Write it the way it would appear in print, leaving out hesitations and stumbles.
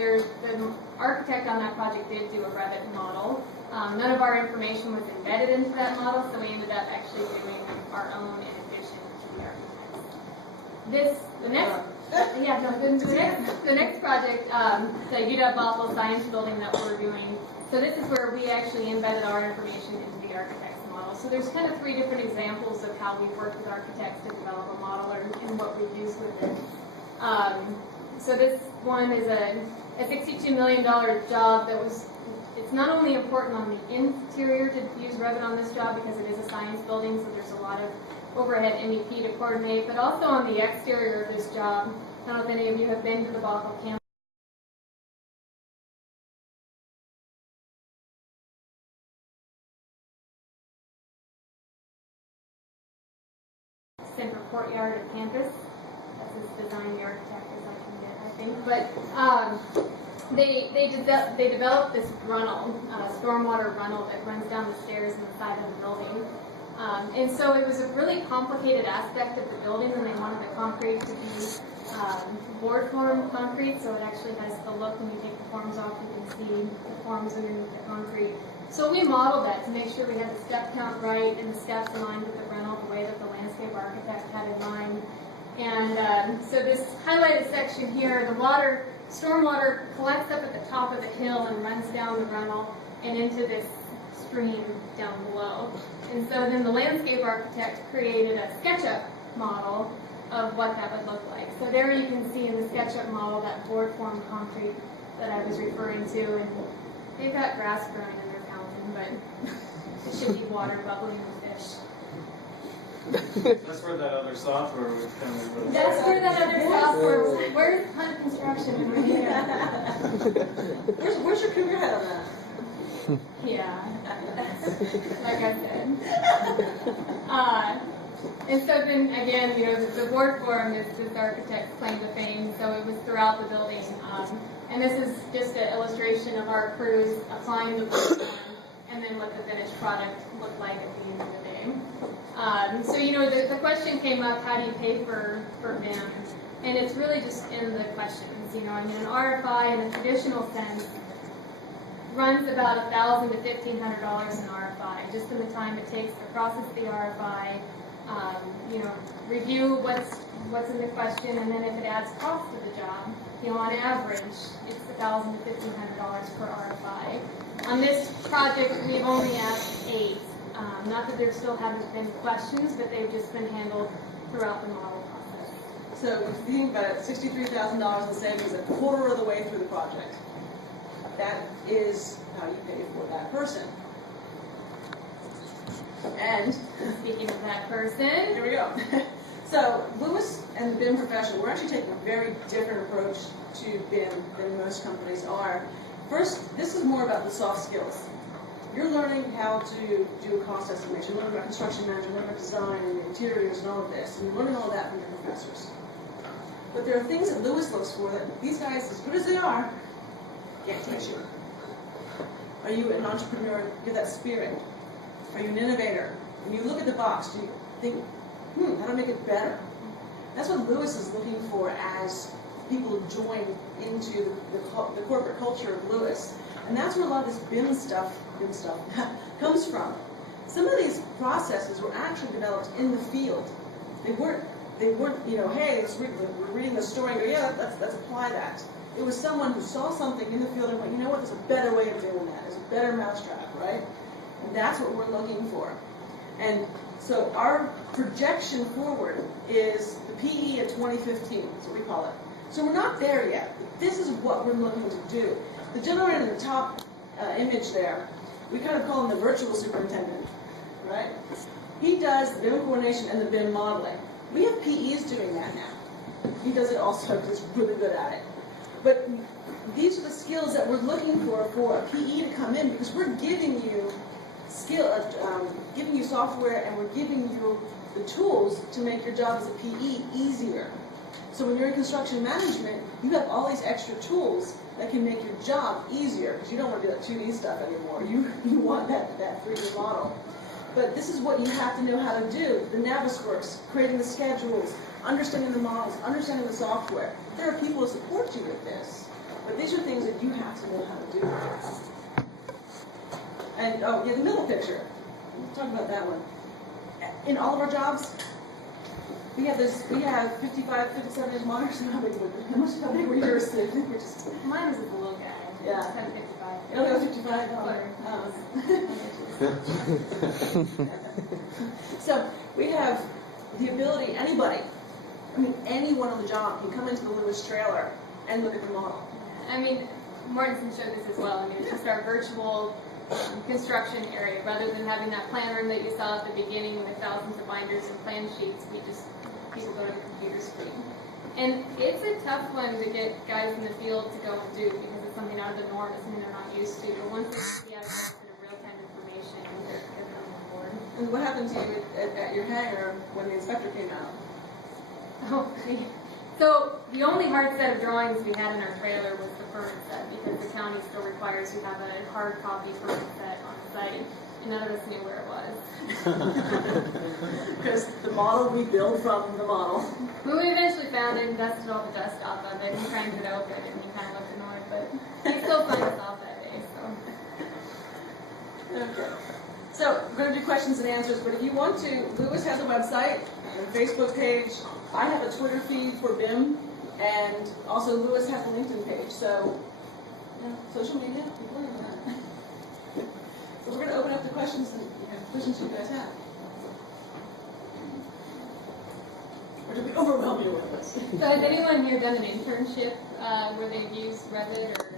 the architect on that project did do a Revit model. None of our information was embedded into that model, so we ended up actually doing our own in addition to the architects. The next project, the UW Bothell Science Building that we're doing. So this is where we actually embedded our information into the architect's model. So there's kind of 3 different examples of how we've worked with architects to develop a model and what we've used with it. So this one is a $62 million job that was, it's not only important on the interior to use Revit on this job because it is a science building, so there's a lot of overhead MEP to coordinate, but also on the exterior of this job. I don't know if any of you have been to the Bothell campus. Central courtyard of campus. That's his design, the architect is I think. But they developed this runnel, stormwater runnel that runs down the stairs in the side of the building. And so it was a really complicated aspect of the building, and they wanted the concrete to be board form concrete, so it actually has the look when you take the forms off, you can see the forms underneath the concrete. So we modeled that to make sure we had the step count right and the steps aligned with the runnel the way that the landscape architect had in mind. And so this highlighted section here, the stormwater collects up at the top of the hill and runs down the runnel and into this stream down below. And so then the landscape architect created a SketchUp model of what that would look like. So there you can see in the SketchUp model that board form concrete that I was referring to, and they've got grass growing in their fountain, but it should be water bubbling with fish. That's where that other software would come in. That's where that other software was. Where's Hunt Construction? Where's your career head on that? Yeah, like I said. And so then again, the board form is this architect's claim to fame, so it was throughout the building. And this is just an illustration of our crews applying the board form and then what the finished product looked like at the end of the day. So the question came up, how do you pay for BIM? And it's really just in the questions. An RFI in a traditional sense runs about $1,000 to $1,500 in RFI, just in the time it takes to process the RFI, review what's in the question, and then if it adds cost to the job, on average, it's $1,000 to $1,500 per RFI. On this project, we've only asked 8. Not that there still haven't been questions, but they've just been handled throughout the model process. So if you think about it, $63,000 in savings a quarter of the way through the project. That is how you pay for that person. And speaking of that person, here we go. So Lewis and the BIM profession, we're actually taking a very different approach to BIM than most companies are. First, this is more about the soft skills. You're learning how to do a cost estimation, learning about construction management, learning about design and interiors and all of this, and you're learning all of that from your professors. But there are things that Lewis looks for that these guys, as good as they are, can't teach you. Are you an entrepreneur? You have that spirit. Are you an innovator? When you look at the box, do you think, how to make it better? That's what Lewis is looking for as people join into the corporate culture of Lewis. And that's where a lot of this BIM stuff comes from. Some of these processes were actually developed in the field. They weren't hey, we're reading the story and go, yeah, let's apply that. It was someone who saw something in the field and went, you know what, there's a better way of doing that. There's a better mousetrap, right? And that's what we're looking for. And so our projection forward is the PE at 2015, that's what we call it. So we're not there yet. This is what we're looking to do. The gentleman in the top image there, we kind of call him the virtual superintendent, right? He does the BIM coordination and the BIM modeling. We have PEs doing that now. He does it also, he's really good at it. But these are the skills that we're looking for a PE to come in, because we're giving you giving you software, and we're giving you the tools to make your job as a PE easier. So when you're in construction management, you have all these extra tools that can make your job easier, because you don't want to do that 2D stuff anymore. You want that 3D model. But this is what you have to know how to do. The Navisworks, creating the schedules, understanding the models, understanding the software. There are people who support you with this. But these are things that you have to know how to do. And, oh, yeah, the middle picture. Let's talk about that one. In all of our jobs, we have 55, 57 inch monitors. How big were yours? Mine was a little guy. Yeah. 1055. You only have 55? So we have the ability, anybody, anyone on the job can come into the Lewis trailer and look at the model. I mean, Martinson showed this as well. I mean, it's just our virtual construction area. Rather than having that plan room that you saw at the beginning with thousands of binders and plan sheets, people go to the computer screen. And it's a tough one to get guys in the field to go and do because it's something out of the norm, it's something they're not used to. But once they see access to the real-time information, they're coming on board. And what happened to you at your hangar when the inspector came out? Oh, so the only hard set of drawings we had in our trailer was the permit set because the county still requires you have a hard copy permit set on site, and none of us knew where it was. Because the model we built from the model. But we eventually found it and dusted all the dust off of it and cranked it open and we kind of looked annoyed, but he still signed us off that day, so. Okay. So we're going to do questions and answers, but if you want to, Lewis has a website, a Facebook page. I have a Twitter feed for BIM, and also Lewis has a LinkedIn page. So, social media, people are into that. So we're going to open up the questions and questions you guys have. Or did we overwhelm you with this? So has anyone here done an internship where they've used Revit or